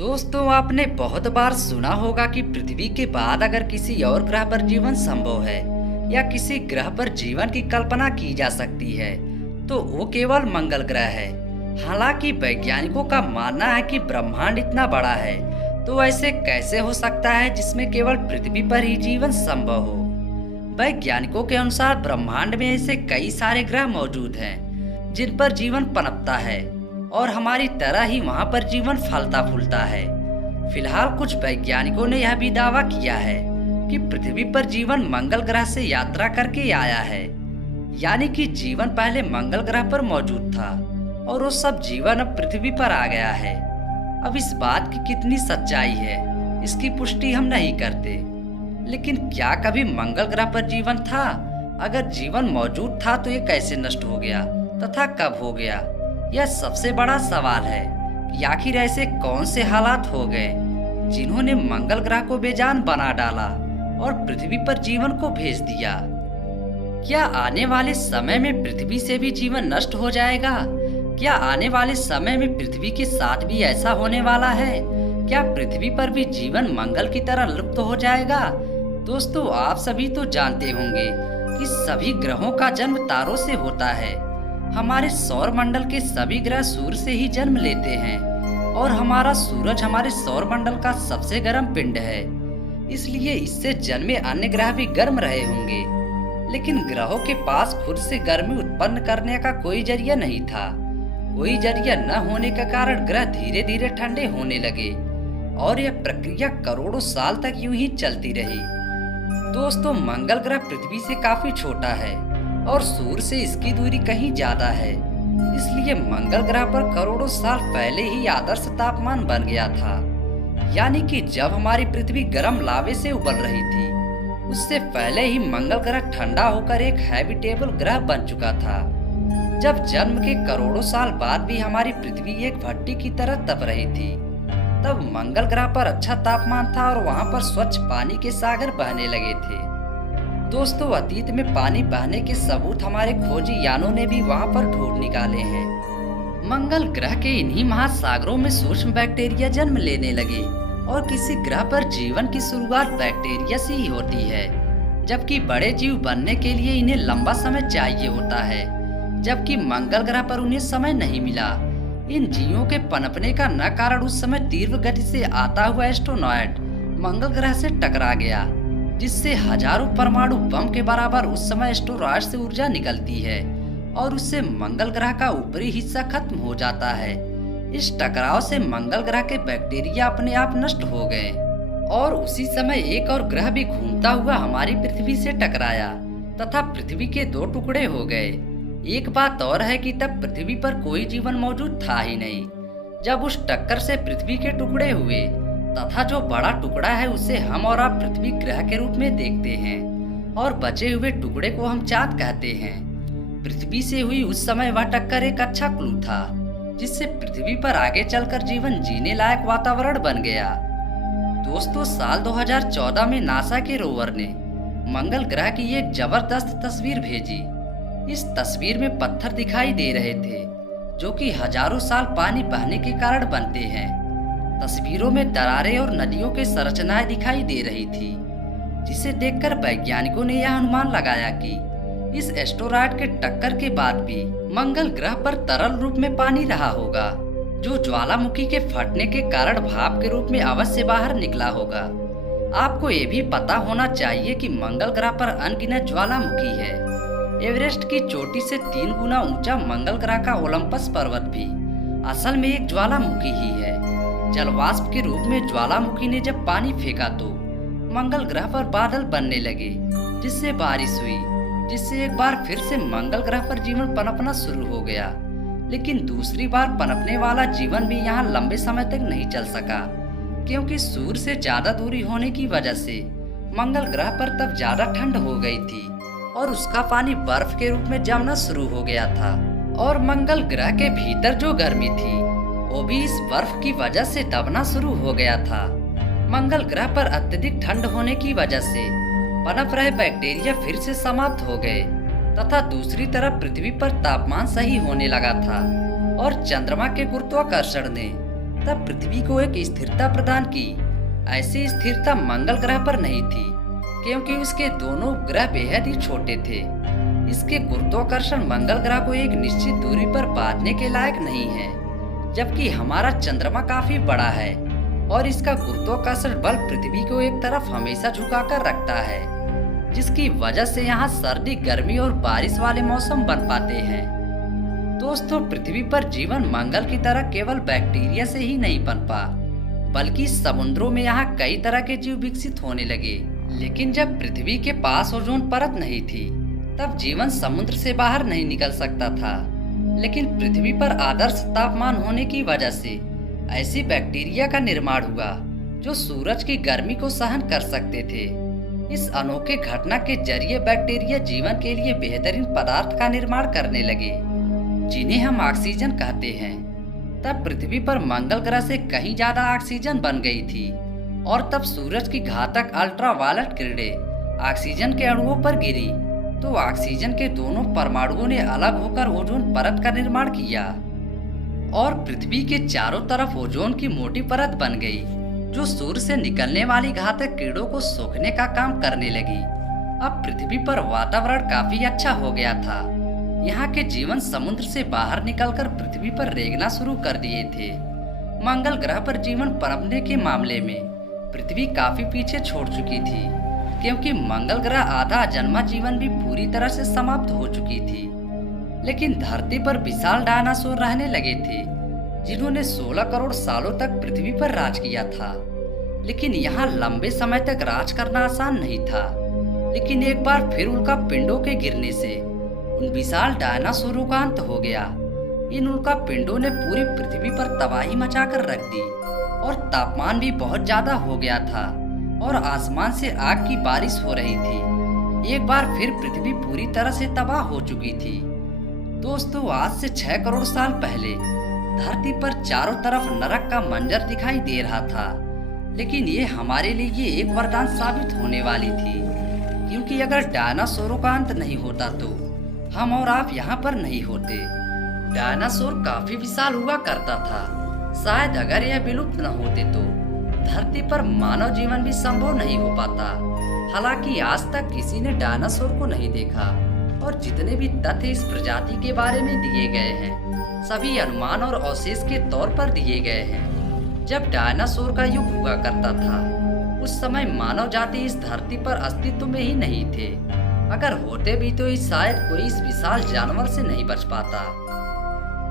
दोस्तों, आपने बहुत बार सुना होगा कि पृथ्वी के बाद अगर किसी और ग्रह पर जीवन संभव है या किसी ग्रह पर जीवन की कल्पना की जा सकती है तो वो केवल मंगल ग्रह है। हालांकि वैज्ञानिकों का मानना है कि ब्रह्मांड इतना बड़ा है तो ऐसे कैसे हो सकता है जिसमें केवल पृथ्वी पर ही जीवन संभव हो। वैज्ञानिकों के अनुसार ब्रह्मांड में ऐसे कई सारे ग्रह मौजूद हैं जिन पर जीवन पनपता है और हमारी तरह ही वहां पर जीवन फलता फूलता है। फिलहाल कुछ वैज्ञानिकों ने यह भी दावा किया है कि पृथ्वी पर जीवन मंगल ग्रह से यात्रा करके आया है, यानी कि जीवन पहले मंगल ग्रह पर मौजूद था और वो सब जीवन अब पृथ्वी पर आ गया है। अब इस बात की कितनी सच्चाई है इसकी पुष्टि हम नहीं करते, लेकिन क्या कभी मंगल ग्रह पर जीवन था? अगर जीवन मौजूद था तो ये कैसे नष्ट हो गया तथा कब हो गया? यह सबसे बड़ा सवाल है कि आखिर ऐसे कौन से हालात हो गए जिन्होंने मंगल ग्रह को बेजान बना डाला और पृथ्वी पर जीवन को भेज दिया। क्या आने वाले समय में पृथ्वी से भी जीवन नष्ट हो जाएगा? क्या आने वाले समय में पृथ्वी के साथ भी ऐसा होने वाला है? क्या पृथ्वी पर भी जीवन मंगल की तरह लुप्त हो जाएगा? दोस्तों, आप सभी तो जानते होंगे कि सभी ग्रहों का जन्म तारों से होता है। हमारे सौर मंडल के सभी ग्रह सूर्य से ही जन्म लेते हैं और हमारा सूरज हमारे सौर मंडल का सबसे गर्म पिंड है, इसलिए इससे जन्मे अन्य ग्रह भी गर्म रहे होंगे। लेकिन ग्रहों के पास खुद से गर्मी उत्पन्न करने का कोई जरिया नहीं था। कोई जरिया न होने के कारण ग्रह धीरे धीरे ठंडे होने लगे और यह प्रक्रिया करोड़ों साल तक यूं ही चलती रही। दोस्तों, मंगल ग्रह पृथ्वी से काफी छोटा है और सूर्य से इसकी दूरी कहीं ज्यादा है, इसलिए मंगल ग्रह पर करोड़ों साल पहले ही आदर्श तापमान बन गया था। यानी कि जब हमारी पृथ्वी गर्म लावे से उबल रही थी उससे पहले ही मंगल ग्रह ठंडा होकर एक हैबिटेबल ग्रह बन चुका था। जब जन्म के करोड़ों साल बाद भी हमारी पृथ्वी एक भट्टी की तरह तप रही थी, तब मंगल ग्रह पर अच्छा तापमान था और वहां पर स्वच्छ पानी के सागर बहने लगे थे। दोस्तों, अतीत में पानी बहने के सबूत हमारे खोजी यानों ने भी वहां पर ढूंढ निकाले हैं। मंगल ग्रह के इन्हीं महासागरों में सूक्ष्म बैक्टीरिया जन्म लेने लगे और किसी ग्रह पर जीवन की शुरुआत बैक्टीरिया से ही होती है, जबकि बड़े जीव बनने के लिए इन्हें लंबा समय चाहिए होता है, जबकि मंगल ग्रह पर उन्हें समय नहीं मिला। इन जीवों के पनपने का न कारण उस समय तीव्र गति से आता हुआ एस्ट्रोनॉयड मंगल ग्रह से टकरा गया, जिससे हजारों परमाणु बम के बराबर उस समय एस्टेरॉयड से ऊर्जा निकलती है और उससे मंगल ग्रह का ऊपरी हिस्सा खत्म हो जाता है। इस टकराव से मंगल ग्रह के बैक्टीरिया अपने आप नष्ट हो गए और उसी समय एक और ग्रह भी घूमता हुआ हमारी पृथ्वी से टकराया तथा पृथ्वी के दो टुकड़े हो गए। एक बात और है कि तब पृथ्वी पर कोई जीवन मौजूद था ही नहीं। जब उस टक्कर से पृथ्वी के टुकड़े हुए तथा जो बड़ा टुकड़ा है उसे हम और आप पृथ्वी ग्रह के रूप में देखते हैं और बचे हुए टुकड़े को हम चांद कहते हैं। पृथ्वी से हुई उस समय वह टक्कर एक अच्छा क्लू था जिससे पृथ्वी पर आगे चलकर जीवन जीने लायक वातावरण बन गया। दोस्तों, साल 2014 में नासा के रोवर ने मंगल ग्रह की एक जबरदस्त तस्वीर भेजी। इस तस्वीर में पत्थर दिखाई दे रहे थे जो कि हजारों साल पानी बहने के कारण बनते हैं। तस्वीरों में दरारें और नदियों के संरचनाएं दिखाई दे रही थी, जिसे देखकर वैज्ञानिकों ने यह अनुमान लगाया कि इस एस्टेरॉयड के टक्कर के बाद भी मंगल ग्रह पर तरल रूप में पानी रहा होगा, जो ज्वालामुखी के फटने के कारण भाप के रूप में अवश्य बाहर निकला होगा। आपको ये भी पता होना चाहिए कि मंगल ग्रह पर अनगिनत ज्वालामुखी है। एवरेस्ट की चोटी से 3 गुना ऊंचा मंगल ग्रह का ओलंपस पर्वत भी असल में एक ज्वालामुखी ही है। जलवाष्प के रूप में ज्वालामुखी ने जब पानी फेंका तो मंगल ग्रह पर बादल बनने लगे, जिससे बारिश हुई, जिससे एक बार फिर से मंगल ग्रह पर जीवन पनपना शुरू हो गया। लेकिन दूसरी बार पनपने वाला जीवन भी यहाँ लंबे समय तक नहीं चल सका, क्योंकि सूर्य से ज्यादा दूरी होने की वजह से मंगल ग्रह पर तब ज्यादा ठंड हो गई थी और उसका पानी बर्फ के रूप में जमना शुरू हो गया था और मंगल ग्रह के भीतर जो गर्मी थी वो भी इस बर्फ की वजह से दबना शुरू हो गया था। मंगल ग्रह पर अत्यधिक ठंड होने की वजह से पनप रहे बैक्टीरिया फिर से समाप्त हो गए तथा दूसरी तरफ पृथ्वी पर तापमान सही होने लगा था और चंद्रमा के गुरुत्वाकर्षण ने तब पृथ्वी को एक स्थिरता प्रदान की। ऐसी स्थिरता मंगल ग्रह पर नहीं थी, क्योंकि उसके दोनों उपग्रह बेहद ही छोटे थे। इसके गुरुत्वाकर्षण मंगल ग्रह को एक निश्चित दूरी पर बांधने के लायक नहीं है, जबकि हमारा चंद्रमा काफी बड़ा है और इसका गुरुत्वाकर्षण बल पृथ्वी को एक तरफ हमेशा झुकाकर रखता है, जिसकी वजह से यहाँ सर्दी, गर्मी और बारिश वाले मौसम बन पाते हैं। दोस्तों, पृथ्वी पर जीवन मंगल की तरह केवल बैक्टीरिया से ही नहीं पनपा, बल्कि समुद्रों में यहाँ कई तरह के जीव विकसित होने लगे। लेकिन जब पृथ्वी के पास ओजोन परत नहीं थी, तब जीवन समुद्र से बाहर नहीं निकल सकता था। लेकिन पृथ्वी पर आदर्श तापमान होने की वजह से ऐसी बैक्टीरिया का निर्माण हुआ जो सूरज की गर्मी को सहन कर सकते थे। इस अनोखे घटना के जरिए बैक्टीरिया जीवन के लिए बेहतरीन पदार्थ का निर्माण करने लगे, जिन्हें हम ऑक्सीजन कहते हैं। तब पृथ्वी पर मंगल ग्रह से कहीं ज्यादा ऑक्सीजन बन गई थी और तब सूरज की घातक अल्ट्रावायलेट किरणें ऑक्सीजन के अणुओं पर गिरी, तो ऑक्सीजन के दोनों परमाणुओं ने अलग होकर ओजोन परत का निर्माण किया और पृथ्वी के चारों तरफ ओजोन की मोटी परत बन गई, जो सूर्य से निकलने वाली घातक किरणों को सोखने का काम करने लगी। अब पृथ्वी पर वातावरण काफी अच्छा हो गया था। यहाँ के जीवन समुद्र से बाहर निकलकर पृथ्वी पर रेंगना शुरू कर दिए थे। मंगल ग्रह पर जीवन पनपने के मामले में पृथ्वी काफी पीछे छोड़ चुकी थी, क्योंकि मंगल ग्रह आधा जन्मा जीवन भी पूरी तरह से समाप्त हो चुकी थी। लेकिन धरती पर विशाल डायनासोर रहने लगे थे, जिन्होंने 16 करोड़ सालों तक पृथ्वी पर राज किया था। लेकिन यहाँ लंबे समय तक राज करना आसान नहीं था। लेकिन एक बार फिर उल्का पिंडों के गिरने से उन विशाल डायनासोरों का अंत हो गया। इन उल्का पिंडों ने पूरी पृथ्वी पर तबाही मचाकर रख दी और तापमान भी बहुत ज्यादा हो गया था और आसमान से आग की बारिश हो रही थी। एक बार फिर पृथ्वी पूरी तरह से तबाह हो चुकी थी। दोस्तों, आज से 6 करोड़ साल पहले धरती पर चारों तरफ नरक का मंजर दिखाई दे रहा था। लेकिन ये हमारे लिए एक वरदान साबित होने वाली थी, क्योंकि अगर डायनासोरों का अंत नहीं होता तो हम और आप यहाँ पर नहीं होते। डायनासोर काफी विशाल हुआ करता था। शायद अगर यह विलुप्त न होते तो धरती पर मानव जीवन भी संभव नहीं हो पाता। हालांकि आज तक किसी ने डायनासोर को नहीं देखा और जितने भी तथ्य इस प्रजाति के बारे में दिए गए हैं, सभी अनुमान और अवशेष के तौर पर दिए गए हैं। जब डायनासोर का युग हुआ करता था, उस समय मानव जाति इस धरती पर अस्तित्व में ही नहीं थे। अगर होते भी तो शायद कोई इस विशाल जानवर से नहीं बच पाता।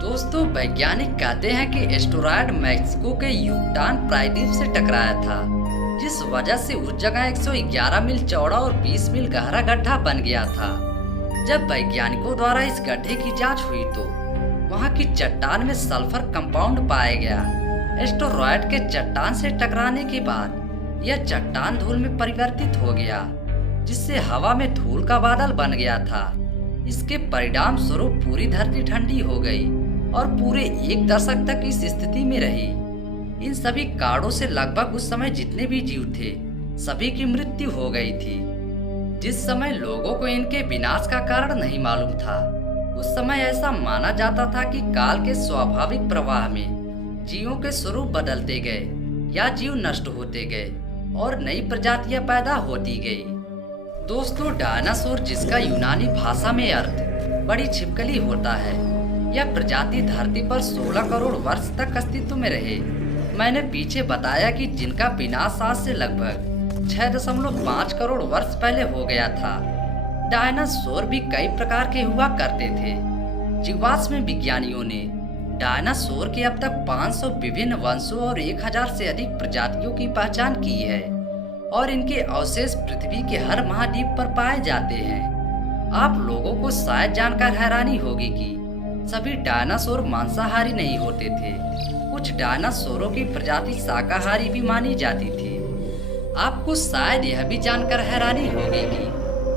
दोस्तों, वैज्ञानिक कहते हैं कि एस्टेरॉयड मैक्सिको के युकाटान प्रायद्वीप से टकराया था, जिस वजह से उस जगह 111 मील चौड़ा और 20 मील गहरा गड्ढा बन गया था। जब वैज्ञानिकों द्वारा इस गड्ढे की जांच हुई तो वहां की चट्टान में सल्फर कंपाउंड पाया गया। एस्टेरॉयड के चट्टान से टकराने के बाद यह चट्टान धूल में परिवर्तित हो गया, जिससे हवा में धूल का बादल बन गया था। इसके परिणाम स्वरूप पूरी धरती ठंडी हो गई और पूरे 1 दशक तक इस स्थिति में रही। इन सभी कारणों से लगभग उस समय जितने भी जीव थे, सभी की मृत्यु हो गई थी। जिस समय लोगों को इनके विनाश का कारण नहीं मालूम था, उस समय ऐसा माना जाता था कि काल के स्वाभाविक प्रवाह में जीवों के स्वरूप बदलते गए या जीव नष्ट होते गए और नई प्रजातियां पैदा होती गई। दोस्तों, डायनासोर, जिसका यूनानी भाषा में अर्थ बड़ी छिपकली होता है, यह प्रजाति धरती पर 16 करोड़ वर्ष तक अस्तित्व में रहे। मैंने पीछे बताया कि जिनका विनाश आज से लगभग 6.5 करोड़ वर्ष पहले हो गया था। डायनासोर भी कई प्रकार के हुआ करते थे। जीवाश्म विज्ञानियों ने डायनासोर के अब तक 500 विभिन्न वंशों और 1000 से अधिक प्रजातियों की पहचान की है और इनके अवशेष पृथ्वी के हर महाद्वीप पर पाए जाते हैं। आप लोगों को शायद जानकर हैरानी होगी कि सभी डायनासोर मांसाहारी नहीं होते थे। कुछ डायनासोरों की प्रजाति शाकाहारी भी मानी जाती थी। आपको शायद यह भी जानकर हैरानी होगी कि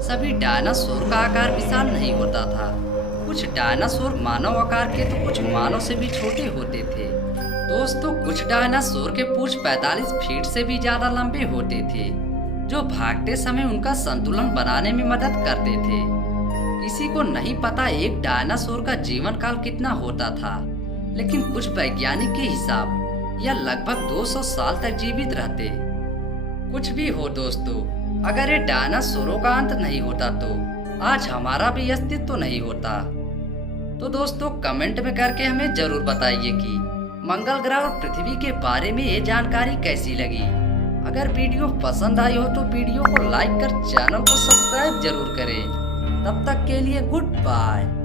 सभी डायनासोर का आकार विशाल नहीं होता था। कुछ डायनासोर मानव आकार के तो कुछ मानव से भी छोटे होते थे। दोस्तों, कुछ डायनासोर के पूंछ 45 फीट से भी ज्यादा लंबे होते थे, जो भागते समय उनका संतुलन बनाने में मदद करते थे। किसी को नहीं पता एक डायनासोर का जीवन काल कितना होता था, लेकिन कुछ वैज्ञानिक के हिसाब या लगभग 200 साल तक जीवित रहते। कुछ भी हो दोस्तों, अगर ये डायनासोरों का अंत नहीं होता तो आज हमारा भी अस्तित्व तो नहीं होता। तो दोस्तों कमेंट में करके हमें जरूर बताइए कि मंगल ग्रह और पृथ्वी के बारे में ये जानकारी कैसी लगी। अगर वीडियो पसंद आई हो तो वीडियो को लाइक कर चैनल को सब्सक्राइब जरूर करें। तब तक के लिए गुड बाय।